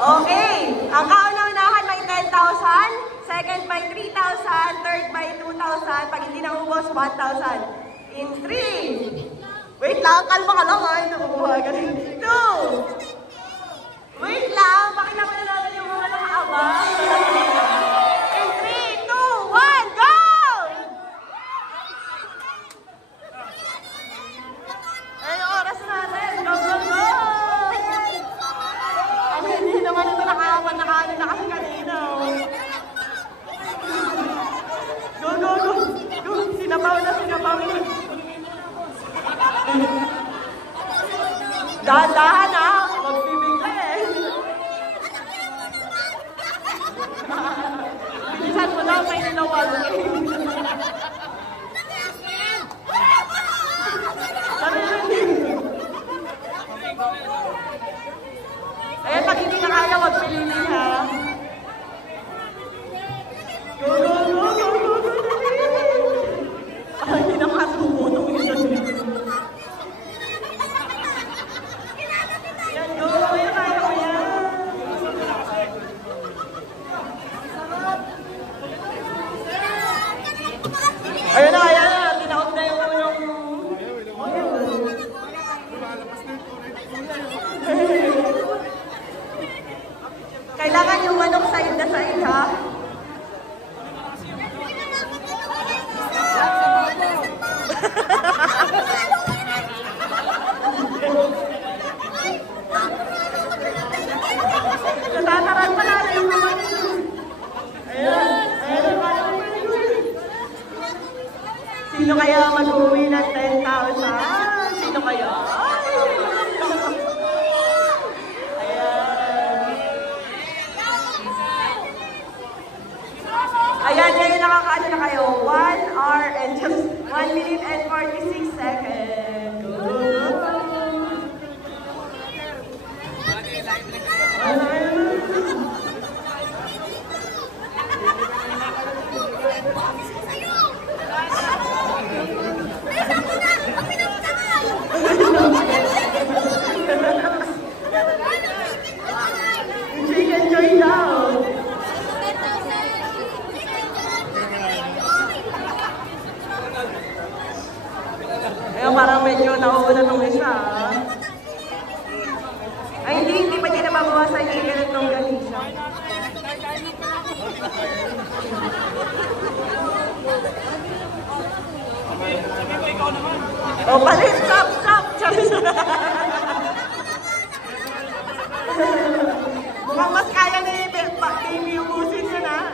Okay. Ang kauna-unahan may 10,000, second by 3,000, third by 2,000, pag hindi naubos, 1,000. In 3. Wait lang, kalma ka lang ha, hindi nakukuha ka rin. 2. Wait lang, pakita mo na natin yung mga nakaabang. In 3, 2, 1, go! Ayun yung oras natin. Go, go, go! Ang hindi naman ito nakaawan na kanin na kasi kanina. Go, go, go! Go! Sinabaw na, sinabaw na. Dahan-dahan ha! Magbibigay eh! Bilisan mo na, may ninawag eh! Ayan, pag hindi na kaya, wag pilili ha! Go, go, go, go, go, go! Ay, hindi na makasubo itong isa dito. Ayun na, tinaot na yung unang... Kailangan yung manok side na side, ha? Natataran pa natin yung mga... Ayan, ayan. Sino kaya mag-uwi ng 10,000? Sino kaya? Ayan, ngayon nakakaano na kayo. 1 hour and just 1 minute and 46 seconds. Go, go, go. Enjoy daw. Ayun, parang medyo nauuna nung isa. Ay, hindi pa niya nababawasan yung ganitong galing siya. O, palit! Stop! Stop! Mukhang mas kaya na yung baby ubusin yun, ha?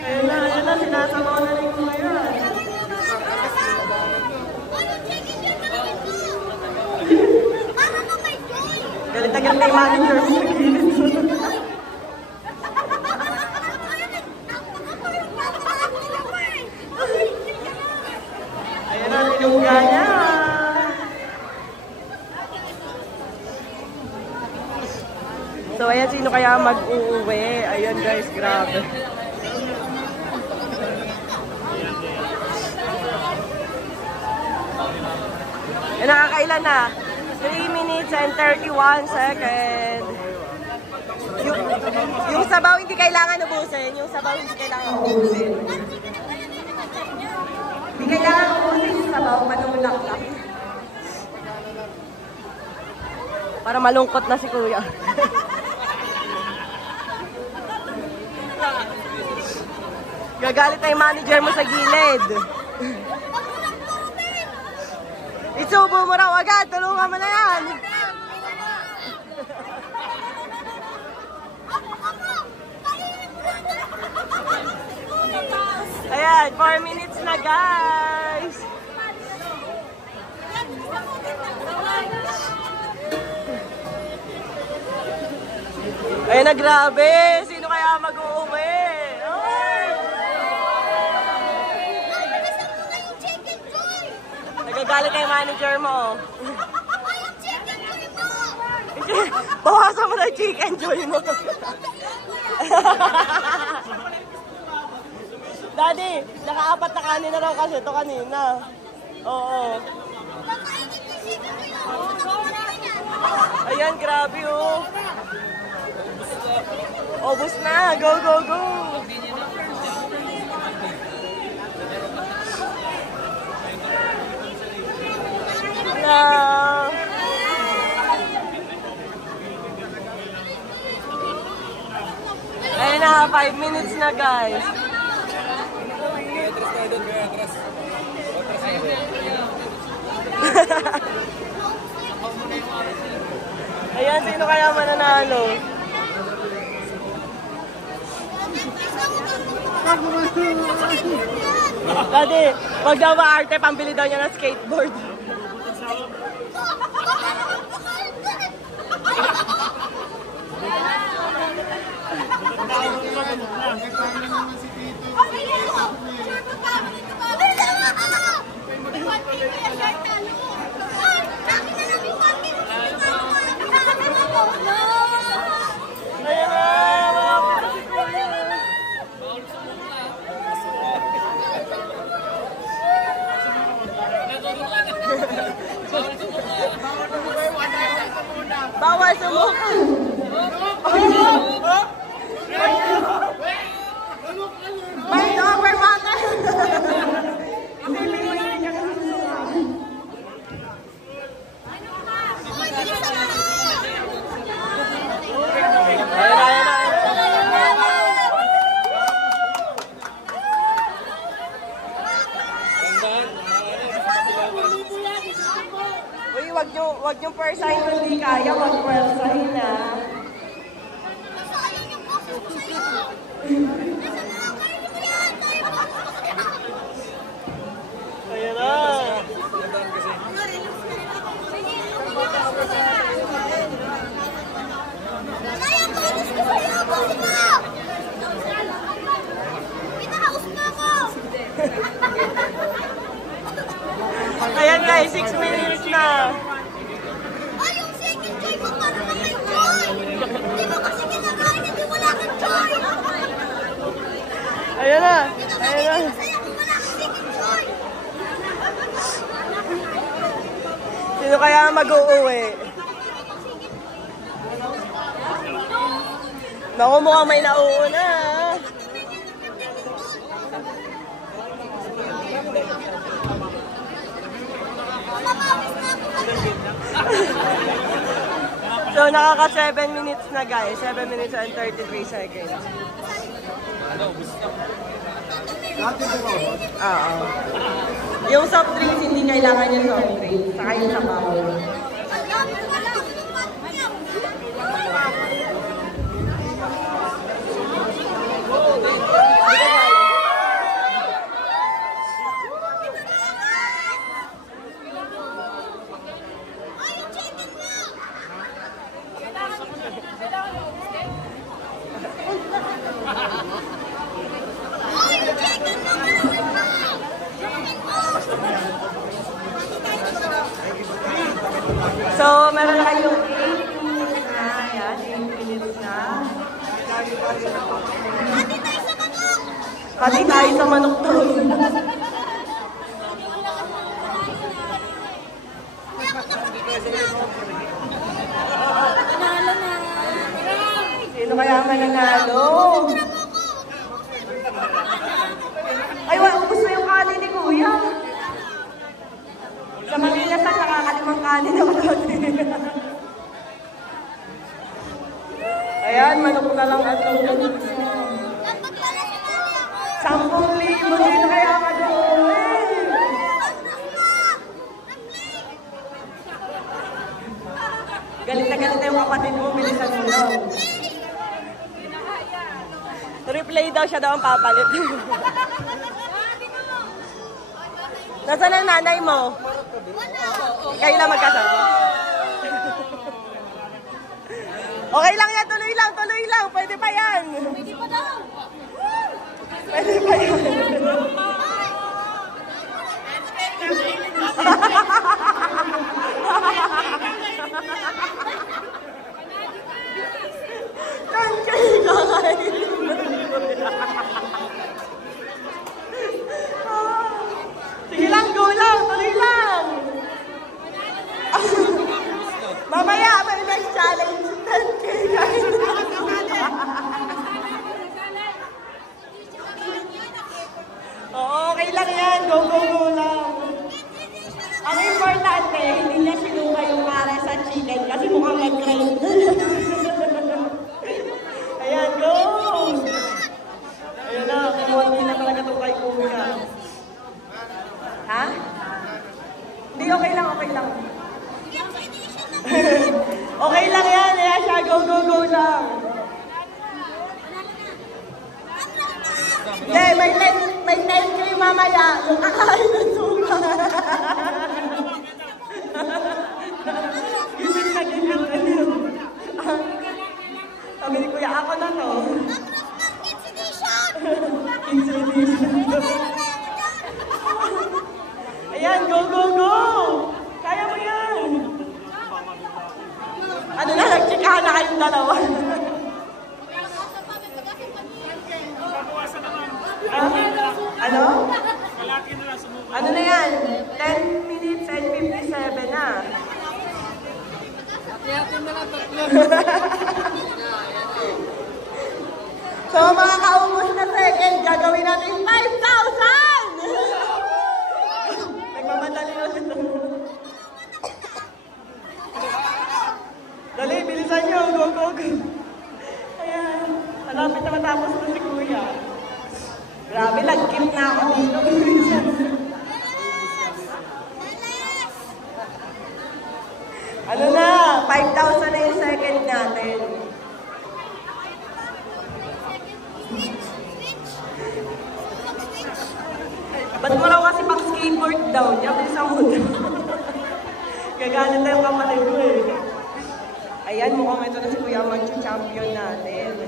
Ayun na, sinasabaw na rin ko ngayon. Galit na galit na yung manager mo sa gilid. Ayun na, tinungga niya. So, ayan, sino kaya mag-uuwi? Ayun guys, grabe. Yan, nakakailan na? 3 minutes and 31 seconds. Yung sabaw hindi kailangan ubusin. Yung sabaw hindi kailangan ubusin. Hindi kailangan ubusin yung sabaw. Manulak lang. Para malungkot na si kuya. Gagalit na yung manager mo sa gilid. Isubo mo raw agad. Tulungan mo na yan. Ayan, 4 minutes na guys. Ayan na, grabe. Sino kaya mag-uuwi? Nagagalit kay manager mo. Bawasan mo na yung chicken joy mo. Daddy, naka-apat na kanin na raw kasi ito kanina. Oo. Ayan, grabe oh. Obos na. Go, go, go. Hello. Ayun na, 5 minutes na guys. Ayan, sino kaya mananalo? Daddy, pag daw maarte, pambili daw niya ng skateboard. Bawal sumuka. May over water. Wag nyo persahin kung di kaya, wag persahin na. Ayan na. Ayan guys, 6 minutes na. Ayan na. Ayan na. Sino kaya mag-uuwi? Naku, mukhang may nauuna. So, nakaka 7 minutes na guys. 7 minutes and 33 seconds. Oo. Yung soft drinks, hindi kailangan yung soft drinks. Saka yung sabaw. So, meron na kayong 8 minutes na. Ayan, 8 minutes na. Pati tayo sa manok to. Sino kaya mananalo? Ay, ubos na yung kanin ni Kuya. Sa Manila sa nakakalimang kanin ako doon. Ayan, manok na lang at lulog. 10,000. Sino kaya ka doon? Galit na yung kapatid mo, bilisan mo daw. Replay daw siya daw ang papalit. Nasaan ang nanay mo? Kayo lang magkasama. Okay lang yan, tuloy lang. Pwede pa yan. Pwede pa daw. Pwede pa yan. Okay lang yan. Go, go, go lang. Ang importante, hindi niya sinuka yung para sa chicken kasi mukhang mag-grind. Ayan, go! Ayan na, kamuha na talaga ito kay Kuya. Ha? Hindi, okay lang, okay lang. Okay lang yan, ayan siya, go, go, go lang. Hindi, may 10K mamaya, yung kakain ng suka. Gimit na gimit na yun. Sabi ni Kuya, ako na to. Kids edition. Ayan, go, go, go! Kaya mo yan! Ano na, nagtsikahan na kayong dalawa. Ano? Ano na yan? 10 minutes and 57 na. So, mga kaubos na second, gagawin natin 5,000! Nagmamadali ulit. Dali, bilisan nyo. Go, go, go. Ayan. Malapit na matapos na si Kuya. Grabe, nag-keep na ako dito. Ano na? 5,000 na yung second natin. Ba't mo raw kasi pang skateboard daw? Diyan ko sa mood. Gagalit na yung kapatid ko eh. Ayan, mukhang ito na si Kuya mag-champion natin.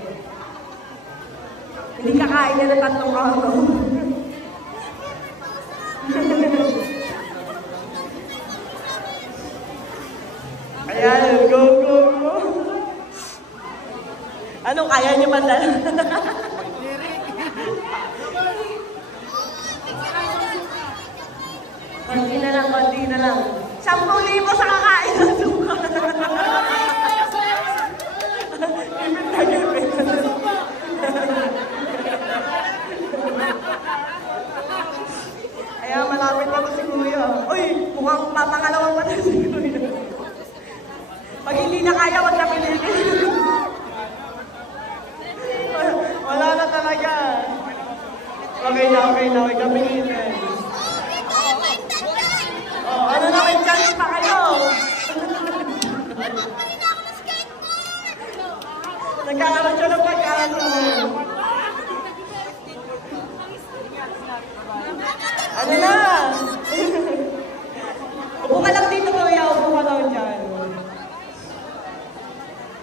Hindi kakain niya ng 3 araw. Ayan, go, go, go. Ano, kaya niyo ba dala? Konti na lang, konti na lang. 10,000 sa kakain ng suka. Gipit na, gipit na. Ayan, malapit na si Kuya. Uy, mukhang papangalawa pa na si Kuya. Pag hindi na kaya, wag na pinigil. Wala na talaga. Okay na, okay na. Huwag ka pinigil. Oh, ano na, may chance pa kayo. Nagkakaroon siya ng pagkakaroon. Ano na? Upo ka lang dito, Kuya. Upo ka lang dyan.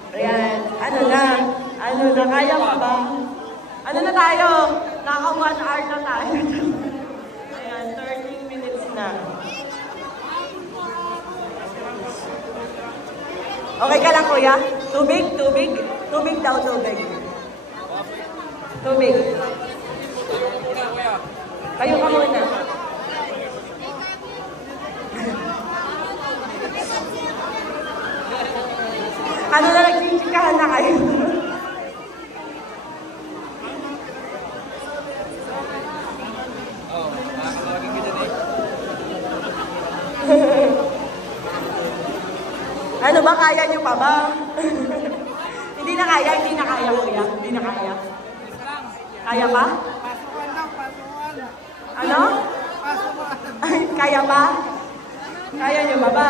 Ayan. Ano na? Ano na? Kaya pa ba? Ano na tayo? Naka 1 hour na tayo. Ayan, 13 minutes na. Okay ka lang, Kuya? Tubig? Tubig? Tubig daw, tubig. Tubig. Kayo ka muna. Ano na, nagsichikahan na kayo? Ano ba, kaya nyo pa ba? Hindi na kaya, Kuya. Hindi na kaya. Kaya pa? Ano? Kaya pa? Kaya nyo ba ba?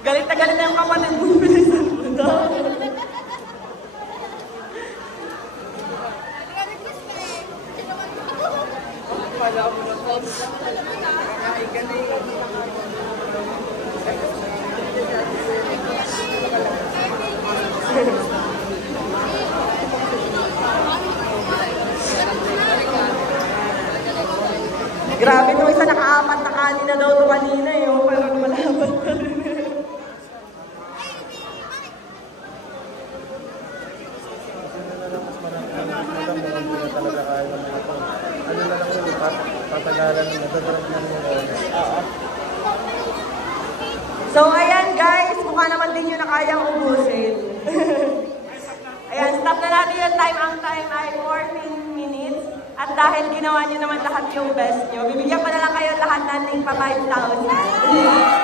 Galit na yung kapatid mo. Bilisan mo daw. Wala ako na po. Ay, galing. Grabe nung isa naka-4 na kanin na daw ito kanina eh. Parang malaban pa rin. Ano na lang yun, patagalan na nadadrag na yung oras. So ayan guys, mukha naman din nyo na kayang ubusin. stop na natin yung time. Ang time ay 14 minutes. At dahil ginawa nyo naman lahat yung best nyo, bibigyan pa na lang kayo lahat ng link pa 5,000.